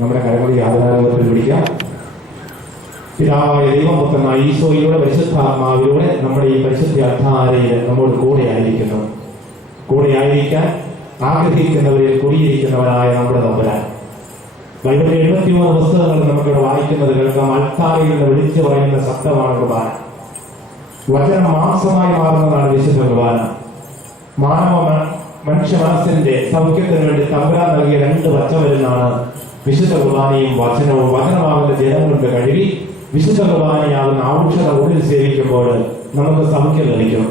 നമ്മുടെ കരങ്ങൾ യാതൊരു പിടിക്കാം. പിതാവായ ദൈവപുത്രനായ ഈശോയുടെ പരിശുദ്ധാത്മാവിലൂടെ നമ്മുടെ ഈ പരിശുദ്ധ അൾത്താരയിൽ നമ്മോട് കൂടെയായിരിക്കുന്നു. കൂടെയായിരിക്കാൻ ആഗ്രഹിക്കുന്നവരിൽ കുടിയിരിക്കുന്നവരായ നമ്മുടെ തമ്പുരാൻ. ബൈബിളിലെ 73 പുസ്തകങ്ങൾ നമുക്കിവിടെ വായിക്കുന്നത് കേൾക്കാം. അൾത്താരയിൽ നിന്ന് വിളിച്ചു പറയുന്ന ശബ്ദമാണ് കുർബാന. വചനം മാംസമായി മാറുന്നതാണ് വിശുദ്ധ കുർബാന. മനുഷ്യ മനസ്സിന്റെ സൗഖ്യത്തിന് വേണ്ടി തമ്പുരാൻ നൽകിയ 2 പച്ചമരുന്നാണ് വിശുദ്ധ കുർബാനയും വചനവും. വചനമാകുന്ന ജലം കൊണ്ട് കഴുകി വിശുദ്ധ കുർബാനയാകുന്ന ഔഷധം ഉള്ളിൽ സേവിക്കുമ്പോൾ നമുക്ക് സൗഖ്യം ലഭിക്കും.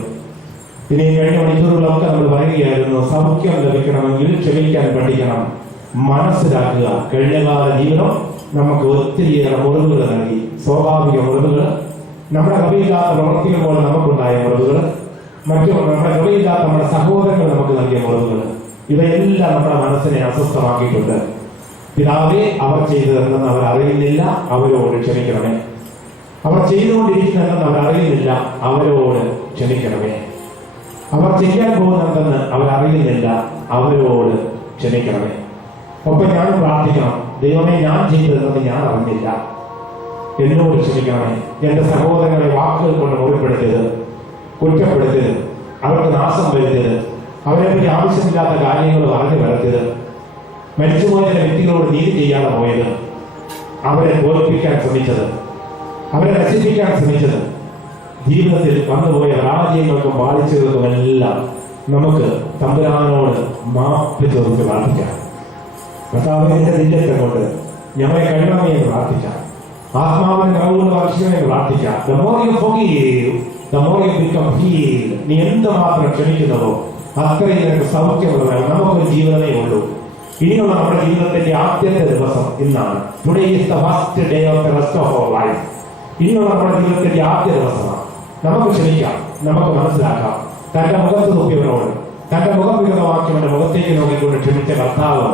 ഇനി കഴിഞ്ഞ മണിക്കൂറുകളൊക്കെ നമ്മൾ പറയുകയായിരുന്നു, സൗഖ്യം ലഭിക്കണമെങ്കിൽ ക്ഷമിക്കാൻ പഠിക്കണം, മനസ്സിലാക്കുക. കഴിഞ്ഞകാല ജീവിതം നമുക്ക് ഒത്തിരിയേറെ മുറിവുകൾ നൽകി. സ്വാഭാവിക മുറിവുകൾ, നമ്മുടെ കവിയില്ലാത്ത പ്രവർത്തിക്കുമ്പോൾ നമുക്കുണ്ടായ മുറിവുകൾ, മറ്റു നമ്മുടെ കവിയില്ലാത്ത നമ്മുടെ സഹോദരങ്ങൾ നമുക്ക് നൽകിയ മുറിവുകൾ, ഇവയെല്ലാം നമ്മുടെ മനസ്സിനെ അസ്വസ്ഥമാക്കിയിട്ടുണ്ട്. പിതാവേ, അവർ ചെയ്തതെന്ന് അവർ അറിയുന്നില്ല, അവരോട് ക്ഷമിക്കണമേ. അവർ ചെയ്തുകൊണ്ടിരിക്കുന്നതെന്ന് അവർ അറിയുന്നില്ല, അവരോട് ക്ഷമിക്കണമേ. അവർ ചെയ്യാൻ പോകുന്നതെന്ന് അവർ അറിയുന്നില്ല, അവരോട് ക്ഷമിക്കണമേ. ഒപ്പം ഞാൻ പ്രാർത്ഥിക്കണം, ദൈവമേ ഞാൻ ചെയ്തതെന്ന് ഞാൻ അറിഞ്ഞില്ല, എന്നോട് ക്ഷമിക്കണമേ. എന്റെ സഹോദരങ്ങളെ വാക്കുകൾ കൊണ്ട് മുറിപ്പെടുത്തരുത്, കുറ്റപ്പെടുത്തരുത്, അവർക്ക് നാശം വരുത്തരുത്, അവരെ പറ്റി ആവശ്യമില്ലാത്ത കാര്യങ്ങൾ പറഞ്ഞു വരത്തരുത്. മരിച്ചുപോയ ചില വ്യക്തികളോട് നീതി ചെയ്യാതെ പോയത്, അവരെ തോൽപ്പിക്കാൻ ശ്രമിച്ചത്, അവരെ നശിപ്പിക്കാൻ ശ്രമിച്ചത്, ജീവിതത്തിൽ വന്നുപോയ പരാജയങ്ങൾക്കും ബാധിച്ചതുമെല്ലാം നമുക്ക് തമ്പുരാനോട് മാപ്പ് ചോദിച്ച് പ്രാർത്ഥിക്കാം. കർത്താവിന്റെ നിജത്തെ കൊണ്ട് ഞങ്ങളെ കഴിയണമേ എന്ന് പ്രാർത്ഥിക്കാം. ആത്മാവിന്റെ നിറവുകൊണ്ട് വർഷിക്കണമേ എന്ന് പ്രാർത്ഥിക്കാം. The more you forgive, the more you become healed. നീ എന്തുമാത്രം ക്ഷമിക്കുന്നതോ അത്രയും നിനക്ക് സൗഖ്യമുള്ളതാണ്. നമുക്കൊരു ജീവനേ ഉള്ളൂ. ഇനിയുള്ള നമ്മുടെ ജീവിതത്തിന്റെ ആദ്യത്തെ ദിവസം ഇന്നാണ്. Today is the first day of the rest of our life. ഇനിയുള്ള നമ്മുടെ ജീവിതത്തിന്റെ ആദ്യ ദിവസമാണ്. നമുക്ക് ക്ഷമിക്കാം, നമുക്ക് മനസ്സിലാക്കാം. തന്റെ മുഖത്ത് നോക്കിയവനോട് തന്റെ മുഖം വികൃതമാക്കിയവന്റെ മുഖത്തേക്ക് നോക്കിക്കൊണ്ട് ക്ഷമിച്ച കർത്താവ്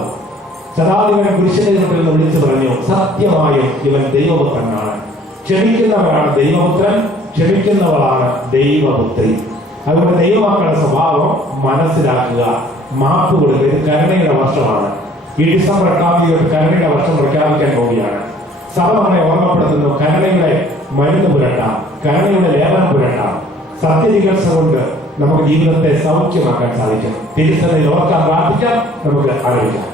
ശതാധിപനെ കുരിശിന്റെ ചുവട്ടിൽ നിന്ന് വിളിച്ചു പറഞ്ഞു, സത്യമായും ഇവൻ ദൈവപുത്രനാണ്. ക്ഷമിക്കുന്നവരാണ് ദൈവപുത്രൻ, ക്ഷമിക്കുന്നവളാണ് ദൈവപുത്രി. അതുകൊണ്ട് ദൈവമക്കളുടെ സ്വഭാവം മനസ്സിലാക്കുക, മാപ്പ് കൊടുക്കുക. ഇത് കരുണയുടെ വർഷമാണ്. ഈ ഡിസംബർ 8 തീയതി കരുണയുടെ വർഷം പ്രഖ്യാപിക്കാൻ പോവുകയാണ്. സഭ നമ്മളെ ഓർമ്മപ്പെടുത്തുന്നു, കരുണയുടെ മരുന്ന് പുരട്ടാം, കരുണയുടെ ലേപനം പുരട്ടാം. സത്യചികിത്സ കൊണ്ട് നമുക്ക് ജീവിതത്തെ സൗഖ്യമാക്കാൻ സാധിക്കും. തിരിച്ചറിയിൽ ഓർക്കാൻ പ്രാർത്ഥിക്കാം, നമുക്ക് ആലോചിക്കാം.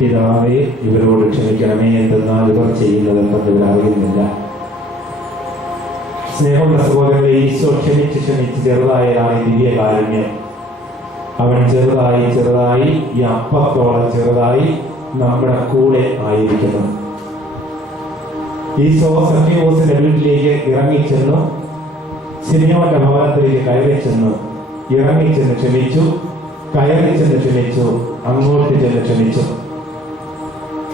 പിതാവേ ഇവരോട് ക്ഷമിക്കണമേ, എന്തെന്നാൽ ഇവർ ചെയ്യുന്നതെന്ന് ഇവർ അറിയുന്നില്ല. സ്നേഹമുള്ള സഹോദരങ്ങളെ, ഈശോ ക്ഷമിച്ച് ചെറുതായതാണ് ഈ ദിവ്യകാരുണ്യം. അവൻ ചെറുതായി ഈ അപ്പത്തോളം ചെറുതായി നമ്മുടെ കൂടെ ആയിരിക്കുന്നു. ഈശോ സഖ്യവോസിന്റെ വീട്ടിലേക്ക് ഇറങ്ങിച്ചെന്നു, സിമിയോന്റെ ഭവനത്തിലേക്ക് കയറി ചെന്നു, ഇറങ്ങിച്ചെന്ന് ക്ഷമിച്ചു, കയറി ചെന്ന് ക്ഷമിച്ചു, അങ്ങോട്ട് ചെന്ന് ക്ഷമിച്ചു.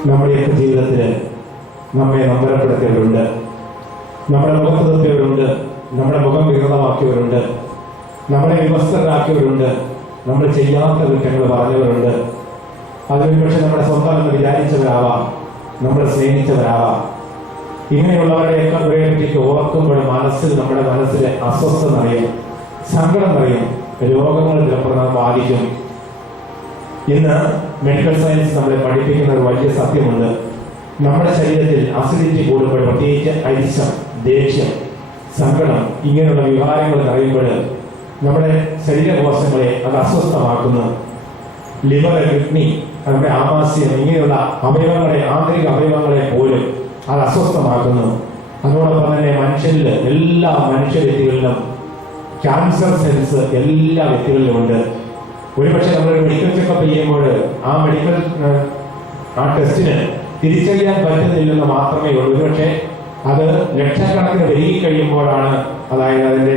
നമ്മുടെയൊക്കെ ജീവിതത്തിൽ നമ്മെ നമ്പരപ്പെടുത്തിയവരുണ്ട്, നമ്മുടെ മുഖത്ത് നിർത്തിയവരുണ്ട്, നമ്മുടെ മുഖം വികൃതമാക്കിയവരുണ്ട്, നമ്മളെ വിവസ്ത്രരാക്കിയവരുണ്ട്, നമ്മൾ ചെയ്യാത്ത കുറ്റങ്ങൾ പറഞ്ഞവരുണ്ട്. അതിന് പക്ഷെ നമ്മുടെ സ്വന്തം എന്ന് വിചാരിച്ചവരാവാം, നമ്മൾ സ്നേഹിച്ചവരാവാം. ഇങ്ങനെയുള്ളവരെയൊക്കെ കുറെ പറ്റിക്ക് ഓർക്കുമ്പോൾ നമ്മുടെ മനസ്സിൽ അസ്വസ്ഥത അറിയും, സങ്കടം അറിയും, രോഗങ്ങൾ ചിലപ്പോൾ നാം ബാധിക്കും. ഇന്ന് മെഡിക്കൽ സയൻസ് നമ്മളെ പഠിപ്പിക്കുന്ന ഒരു വലിയ സത്യമുണ്ട്. നമ്മുടെ ശരീരത്തിൽ അസിഡിറ്റി കൂടുമ്പോൾ, പ്രത്യേകിച്ച് അരിശം, ദേഷ്യം, സങ്കടം ഇങ്ങനെയുള്ള വികാരങ്ങൾ അറിയുമ്പോൾ നമ്മുടെ ശരീരകോശങ്ങളെ അത് അസ്വസ്ഥമാക്കുന്നു. ലിവർ, കിഡ്നി, നമ്മുടെ ആമാശയം ഇങ്ങനെയുള്ള അവയവങ്ങളെ, ആന്തരിക അവയവങ്ങളെ പോലും അത് അസ്വസ്ഥമാക്കുന്നു. അതോടൊപ്പം തന്നെ മനുഷ്യരിൽ, എല്ലാ മനുഷ്യ വ്യക്തികളിലും ക്യാൻസർ സെൽസ് എല്ലാ വ്യക്തികളിലും ഉണ്ട്. ഒരുപക്ഷെ നമ്മളൊരു മെഡിക്കൽ ചെക്കപ്പ് ചെയ്യുമ്പോൾ ആ ടെസ്റ്റിന് തിരിച്ചറിയാൻ പറ്റുന്നില്ലെന്ന് മാത്രമേ ഉള്ളൂ. ഒരുപക്ഷെ അത് ലക്ഷക്കണക്കിന് വരികി കഴിയുമ്പോഴാണ്, അതായത്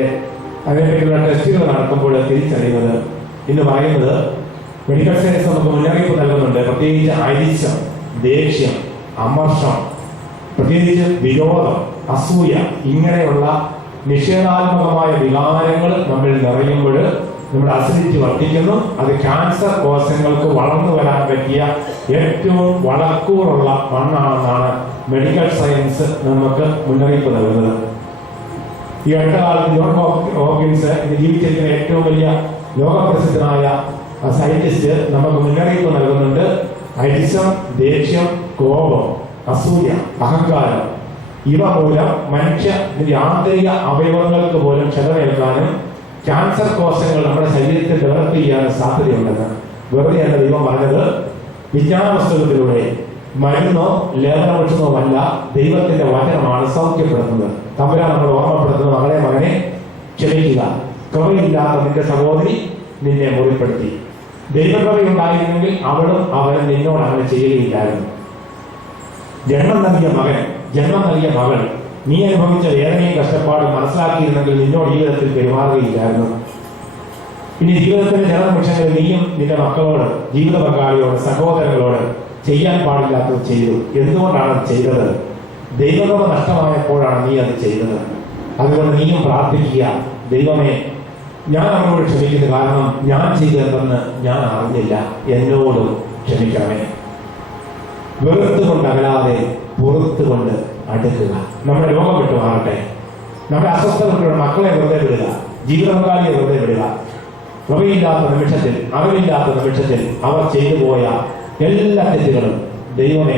അതിനെപ്പറ്റിയുള്ള ടെസ്റ്റുകൾ നടക്കുമ്പോൾ തിരിച്ചറിയുന്നത്. ഇന്ന് പറയുന്നത് മെഡിക്കൽ സയൻസ് നമുക്ക് മുന്നറിയിപ്പ് നൽകുന്നുണ്ട്. പ്രത്യേകിച്ച് അരിശം, ദേഷ്യം, അമർഷം, പ്രത്യേകിച്ച് വിരോധം, അസൂയ ഇങ്ങനെയുള്ള നിഷേധാത്മകമായ വികാരങ്ങൾ നമ്മൾ നിറയുമ്പോൾ നമ്മുടെ അസിഡിറ്റി വർദ്ധിക്കുന്നു. അത് ക്യാൻസർ കോശങ്ങൾക്ക് വളർന്നു വരാൻ പറ്റിയ ഏറ്റവും വളക്കൂറുള്ള മണ്ണാണെന്നാണ് മെഡിക്കൽ സയൻസ് നമുക്ക് മുന്നറിയിപ്പ് നൽകുന്നത്. ഈ അടുത്ത കാലത്ത് ജോൺ ഹോക്കിൻസ് ജീവിച്ചിരിക്കുന്ന ഏറ്റവും വലിയ ലോകപ്രസിദ്ധനായ സയന്റിസ്റ്റ് നമുക്ക് മുന്നറിയിപ്പ് നൽകുന്നുണ്ട്. അരിശം, ദേഷ്യം, കോപം, അസൂയ, അഹങ്കാരം ഇവ മൂലം മനുഷ്യന്റെ ആന്തരിക അവയവങ്ങൾക്ക് പോലും ക്ഷതമേൽക്കാനും ക്യാൻസർ കോശങ്ങൾ നമ്മുടെ ശരീരത്തിൽ ഡെവലപ്പ് ചെയ്യാനും സാധ്യതയുണ്ടെന്ന്. വെറുതെയല്ല ദൈവം പറഞ്ഞത്. വിജ്ഞാന പുസ്തകത്തിലൂടെ മരുന്നോ ലേപനവൃക്ഷമോ അല്ല, ദൈവത്തിന്റെ വചനമാണ് സൗഖ്യപ്പെടുത്തുന്നത്. തമ്പുരാൻ നമ്മൾ ഓർമ്മപ്പെടുത്തുന്നത്, മകനെ ക്ഷമിക്കുക, കൃപയില്ലാത്ത നിന്റെ സഹോദരി നിന്നെ മുറിപ്പെടുത്തി. ദൈവകൃപയുണ്ടായിരുന്നെങ്കിൽ അവനും നിന്നോട് അങ്ങനെ ചെയ്യുകയില്ലായിരുന്നു. ജന്മം നൽകിയ മകൾ നീ അനുഭവിച്ച വേദനയും കഷ്ടപ്പാടും മനസ്സിലാക്കിയിരുന്നെങ്കിൽ നിന്നോട് ജീവിതത്തിൽ പെരുമാറുകയില്ലായിരുന്നു. ഇനി ജീവിതത്തിന്റെ ചില നിമിഷങ്ങളിൽ നീയും നിന്റെ മക്കളോട്, ജീവിത പങ്കാളിയോട്, സഹോദരങ്ങളോട് ചെയ്യാൻ പാടില്ലാത്തത് ചെയ്തു. എന്തുകൊണ്ടാണ് അത് ചെയ്തത്? ദൈവകൃപ നഷ്ടമായപ്പോഴാണ് നീ അത് ചെയ്തത്. അതുകൊണ്ട് നീയും പ്രാർത്ഥിക്കുക, ദൈവമേ ഞാൻ അവരോട് ക്ഷമിക്കുന്നു, കാരണം ഞാൻ ചെയ്തതെന്ന് ഞാൻ അറിഞ്ഞില്ല, എന്നോട് ക്ഷമിക്കണമേ. വെറുത്തുകൊണ്ട് അകലാതെ പുറത്തുകൊണ്ട് അടുക്കുക. നമ്മുടെ രോഗം വിട്ടു മാറട്ടെ. നമ്മുടെ അസ്വസ്ഥതകളുടെ മക്കളെ വെറുതെ വിടുക, ജീവിത പങ്കാളിയെ വെറുതെ വിടുക. കൃപയില്ലാത്ത നിമിഷത്തിൽ, അറിവില്ലാത്ത നിമിഷത്തിൽ അവർ ചെയ്തു പോയ എല്ലാ തെറ്റുകളും ദൈവമേ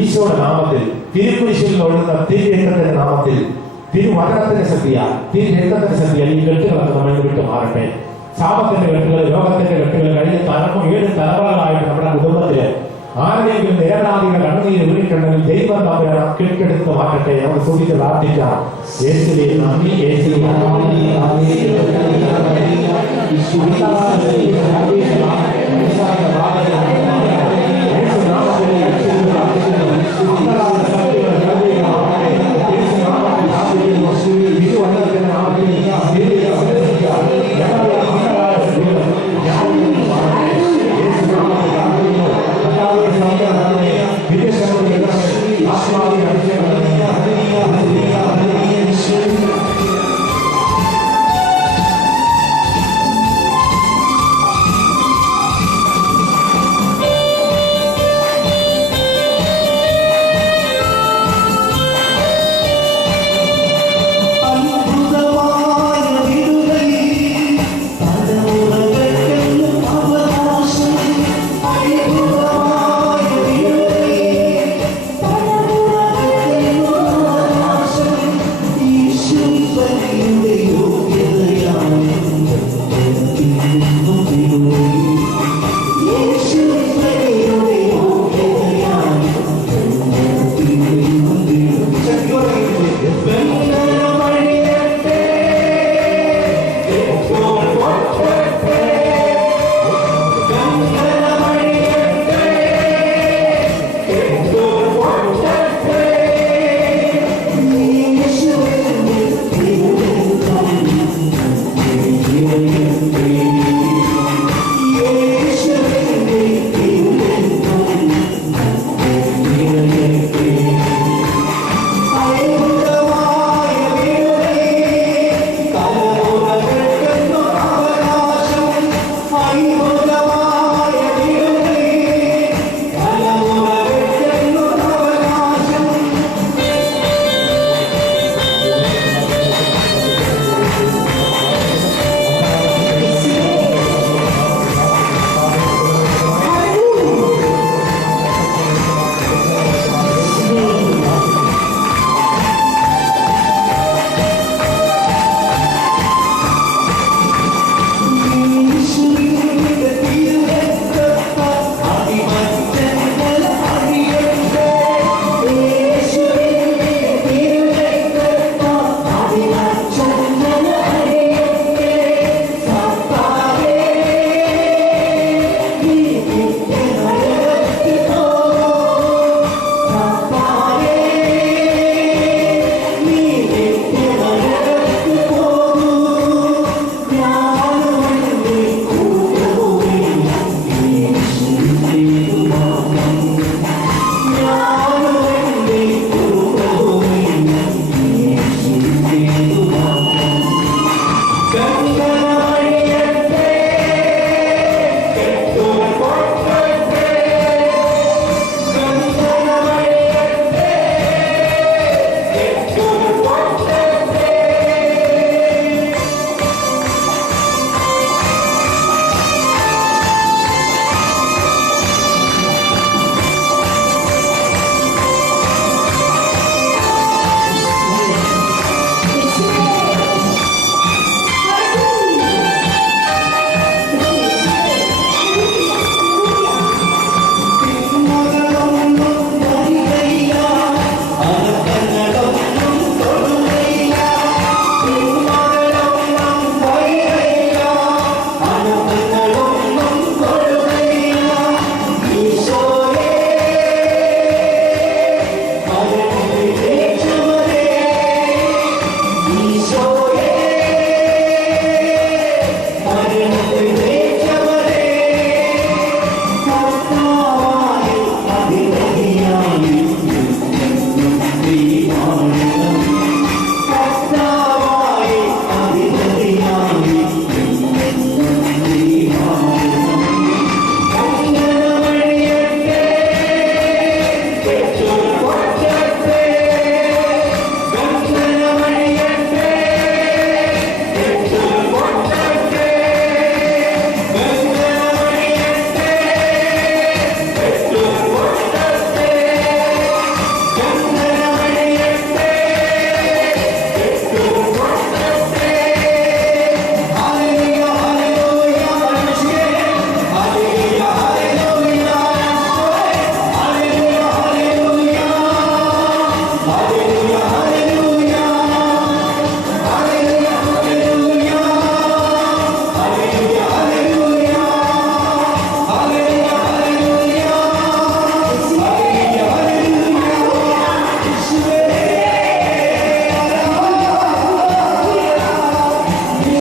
ഈശോയുടെ നാമത്തിൽ, തിരുക്കുരിശിൽ ഒഴുകുന്ന തിരുരക്തത്തിന്റെ നാമത്തിൽ, തിരുവചനത്തിന്റെ ശക്തിയാൽ, തിരുരക്തത്തിന്റെ ശക്തിയാൽ ഈ കെട്ടുകളൊക്കെ നമ്മൾ വിട്ടു മാറട്ടെ. ശാപത്തിന്റെ കെട്ടുകൾ, രോഗത്തിന്റെ കെട്ടുകൾ കഴിഞ്ഞ് 7 തലമുറകളായിട്ട് നമ്മുടെ കുടുംബത്തില് ആരെങ്കിലും നിരപരാധികൾ കണ്ണുനീര് വീണിട്ടുണ്ടെങ്കിൽ ദൈവം തമ്മിൽ കെട്ടെടുത്ത് മാറ്റട്ടെ. നമ്മൾ സൂചിച്ച് പ്രാർത്ഥിക്കാം. യേശുവേ നന്ദി, യേശുവേ